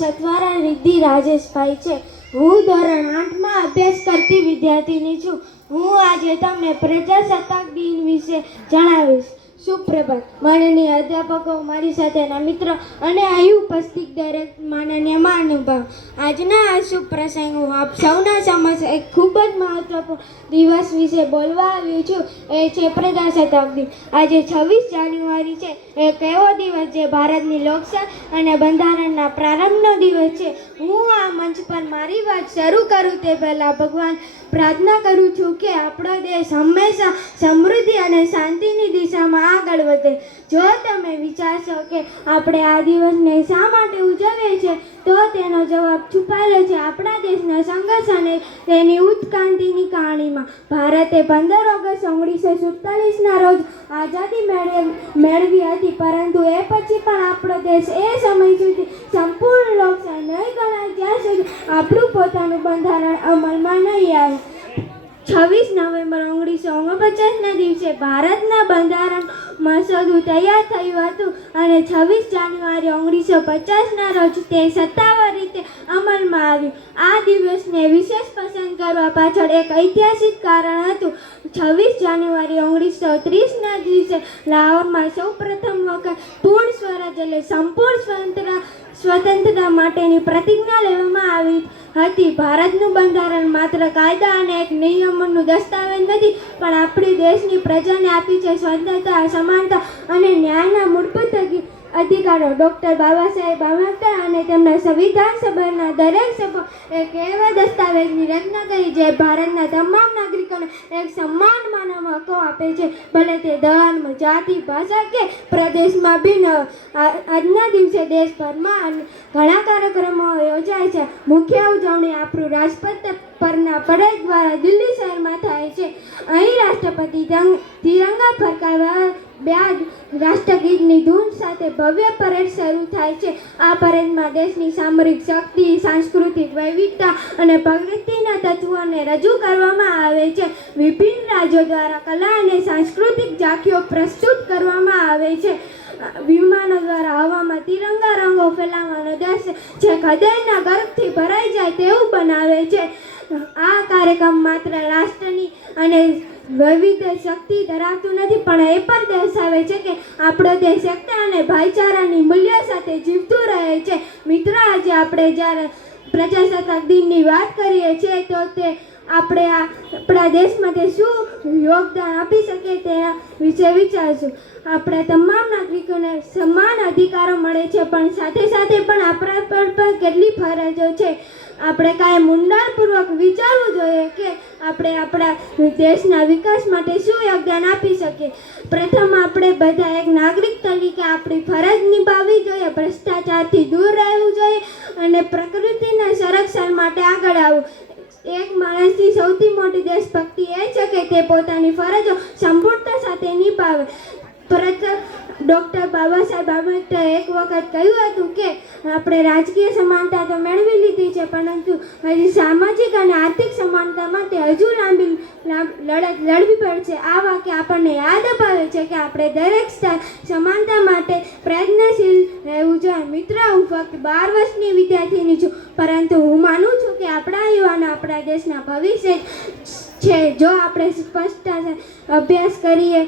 સતવારા રિદ્ધિ રાજેશભાઈ છે। હું ધોરણ 8માં અભ્યાસ કરતી વિદ્યાર્થીની છું। હું આજે તમને પ્રજાસત્તાક દિન વિશે જણાવીશ। સુપ્રભાત માનનીય અધ્યાપકો, મારી સાથેના મિત્રો અને અહીં ઉપસ્થિત દરેક માનનીય મહાનુભાવ, આજના આ શુભ પ્રસંગ હું આપ સૌના સમક્ષ એક ખૂબ જ મહત્વપૂર્ણ દિવસ વિશે બોલવા આવી છું। એ છે પ્રજાસત્તાક દિન। આજે 26 જાન્યુઆરી છે। એક એવો દિવસ જે ભારતની લોકશાહી અને બંધારણના પ્રારંભનો દિવસ છે। હું આ મંચ પર મારી વાત શરૂ કરું તે પહેલાં ભગવાન પ્રાર્થના કરું છું કે આપણો દેશ હંમેશા સમૃદ્ધિ અને શાંતિની દિશામાં આગળ વધે। જો તમે વિચારશો કે આપણે આ દિવસને શા માટે ઉજવીએ છીએ તો તેનો જવાબ છુપાયેલો છે આપણા દેશના સંઘર્ષ અને તેની ઉત્ક્રાંતિની કહાણીમાં। ભારતે 15 ઓગસ્ટ 1947ના રોજ આઝાદી મેળવી હતી, પરંતુ એ પછી પણ આપણો દેશ એ સમય સુધી સંપૂર્ણ લોકશાહી નહીં ગણાય જ્યાં સુધી આપણું પોતાનું બંધારણ અમલમાં નહીં આવે। 26 નવેમ્બર 1949ના દિવસે ભારતના બંધારણ મસૂદું તૈયાર થયું હતું અને 26 જાન્યુઆરી 1950ના રોજ તે સત્તાવાર રીતે અમલમાં આવ્યું। આ દિવસને વિશેષ પસંદ કરવા પાછળ એક ઐતિહાસિક કારણ હતું। 26 જાન્યુઆરી 1930ના દિવસે લાહોરમાં સૌપ્રથમ વખત પૂર્ણ સ્વરાજ એટલે સંપૂર્ણ સ્વતંત્રતા માટેની પ્રતિજ્ઞા લેવામાં આવી હતી। ભારતનું બંધારણ માત્ર કાયદા અને એક નિયમોનું દસ્તાવેજ નથી, પણ આપણી દેશની પ્રજાને આપી છે સ્વતંત્રતા, સમાનતા અને ન્યાયના મૂળભૂત અધિકારો। ડૉક્ટર બાબા સાહેબ આંબેડકર અને તેમના સંવિધાન સભાના દરેક સભ્યો એક એવા દસ્તાવેજની રચના કરી જે ભારતના તમામ નાગરિકોને એક સમાન માનવ હકો આપે છે, ભલે તે ધર્મ, જાતિ, ભાષા કે પ્રદેશમાં ભિન્ન હોય। આજના દિવસે દેશભરમાં ઘણા કાર્યક્રમો યોજાય છે। મુખ્ય ઉજવણી આપણું રાજપથ પરના પરેડ દ્વારા દિલ્હી શહેરમાં થાય છે। અહીં રાષ્ટ્રપતિ તિરંગા ફરકાવ્યા બાદ રાષ્ટ્રગીતની ધૂન સાથે ભવ્ય પરેડ શરૂ થાય છે। આ પરેડમાં દેશની સામરિક શક્તિ, સાંસ્કૃતિક વૈવિધ્યતા અને પ્રગતિના તત્વોને રજૂ કરવામાં આવે છે। વિભિન્ન રાજ્યો દ્વારા કલા અને સાંસ્કૃતિક ઝાંખીઓ પ્રસ્તુત કરવામાં આવે છે। વિમાનો દ્વારા હવામાં તિરંગા રંગો ફેલાવવાનો દ્રશ્ય જે હૃદયના ગર્વથી ભરાઈ જાય તેવું બનાવે છે। આ કાર્યક્રમ માત્ર રાષ્ટ્રની અને વિવિધ શક્તિ ધરાવતું નથી, પણ એ પણ દર્શાવે છે કે આપણો દેશ એકતા અને ભાઈચારાની મૂલ્યો સાથે જીવતું રહે છે। મિત્રો, આજે આપણે જ્યારે પ્રજાસત્તાક દિનની વાત કરીએ છીએ તો તે આપણે આપણા દેશ માટે શું યોગદાન આપી શકીએ તેના વિશે વિચારશું। આપણે તમામ નાગરિકોને સમાન અધિકારો મળે છે, પણ સાથે સાથે પણ આપણા પર પણ કેટલી ફરજો છે। આપણે કાંઈ ઊંડાણપૂર્વક વિચારવું જોઈએ કે આપણે આપણા દેશના વિકાસ માટે શું યોગદાન આપી શકીએ। પ્રથમ, આપણે બધા એક નાગરિક તરીકે આપણી ફરજ નિભાવવી જોઈએ, ભ્રષ્ટાચારથી દૂર રહેવું જોઈએ અને પ્રકૃતિના સંરક્ષણ માટે આગળ આવવું। એક માણસની સૌથી મોટી દેશભક્તિ એ છે કે તે પોતાની ફરજો સંપૂર્ણતા સાથે નિભાવે। ડૉક્ટર બાબા સાહેબ આંબેડકરે એક વખત કહ્યું હતું કે આપણે રાજકીય સમાનતા તો મેળવી લીધી છે, પરંતુ હજી સામાજિક અને આર્થિક સમાનતા માટે હજુ લાંબી લડત લડવી પડશે। આ વાક્ય આપણને યાદ અપાવે છે કે આપણે દરેક સમાનતા માટે પ્રયત્નશીલ રહેવું જોઈએ। મિત્રો, હું ફક્ત 12 વર્ષની વિદ્યાર્થીની છું, પરંતુ હું માનું છું કે આપણા યુવાનો આપણા દેશના ભવિષ્ય છે। જો આપણે સ્પષ્ટ અભ્યાસ કરીએ,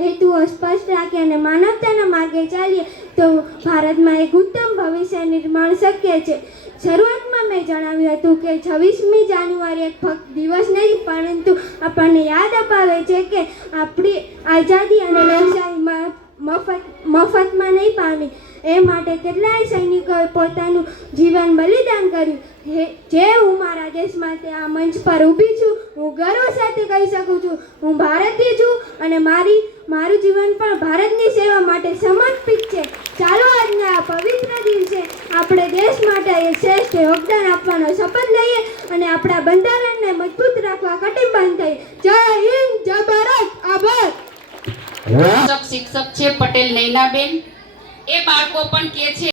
હેતુઓ સ્પષ્ટ રાખીએ અને માનવતાના માર્ગે ચાલીએ તો ભારતમાં એક ઉત્તમ ભવિષ્ય નિર્માણ શક્ય છે। શરૂઆતમાં મેં જણાવ્યું હતું કે 26મી જાન્યુઆરી એક ફક્ત દિવસ નહીં, પરંતુ આપણને યાદ અપાવે છે કે આપણી આઝાદી અને લોકશાહીમાં મફતમાં નહીં પામી। એ માટે કેટલાય સૈનિકોએ પોતાનું જીવન બલિદાન કર્યું। જે હું મારા દેશ માટે આ મંચ પર ઊભી છું, હું ગર્વ સાથે કહી શકું છું, હું ભારતીય છું અને મારું જીવન પણ ભારતની સેવા માટે સમર્પિત છે। ચાલો આજના આ પવિત્ર દિવસે આપણે દેશ માટે શ્રેષ્ઠ યોગદાન આપવાનો શપથ લઈએ અને આપણા બંધારણને મજબૂત રાખવા કટિબદ્ધ થઈએ। જય હિન્દ, જય ભારત, આભાર। શિક્ષક છે પટેલ નૈનાબેન। એ બાળકો પણ કહે છે